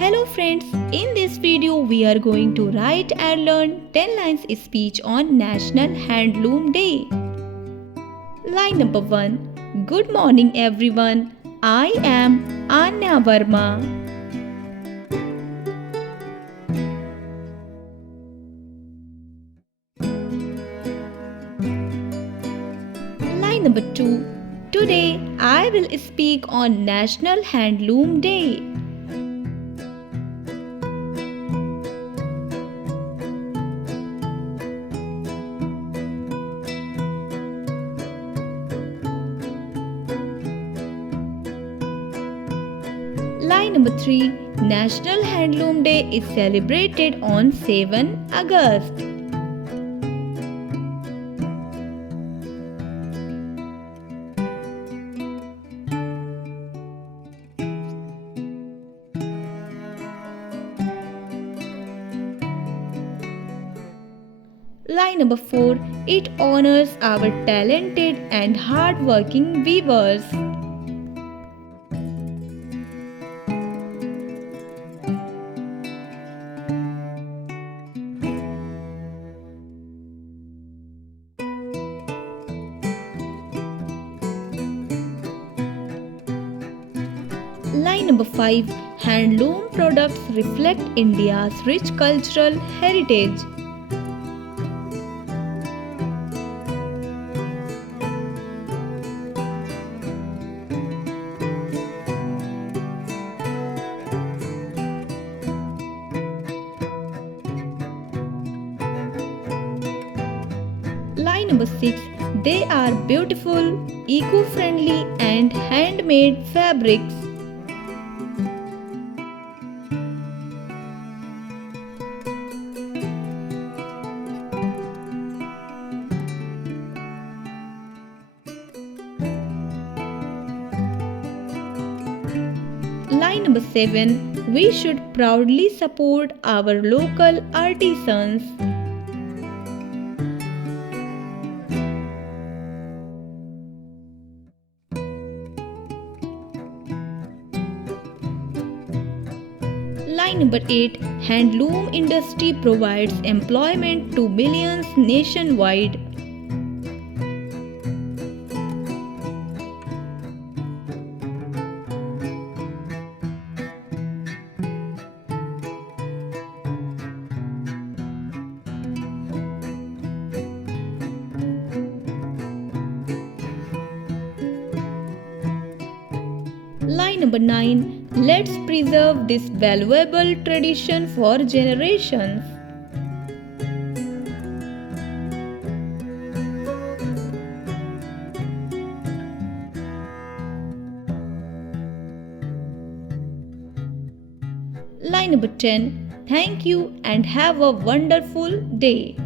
Hello friends, in this video we are going to write and learn 10 lines speech on National Handloom Day. Line number 1. Good morning everyone. I am Anya Verma. Line number 2. Today I will speak on National Handloom Day. Line number 3. National Handloom Day is celebrated on 7 August. Line number 4. It honors our talented and hard-working weavers. Line number 5. Handloom products reflect India's rich cultural heritage. Line number 6. They are beautiful, eco-friendly and handmade fabrics. Line number 7. We should proudly support our local artisans. Line number 8. Handloom industry provides employment to millions nationwide. Line number 9. Let's preserve this valuable tradition for generations. Line number 10. Thank you and have a wonderful day.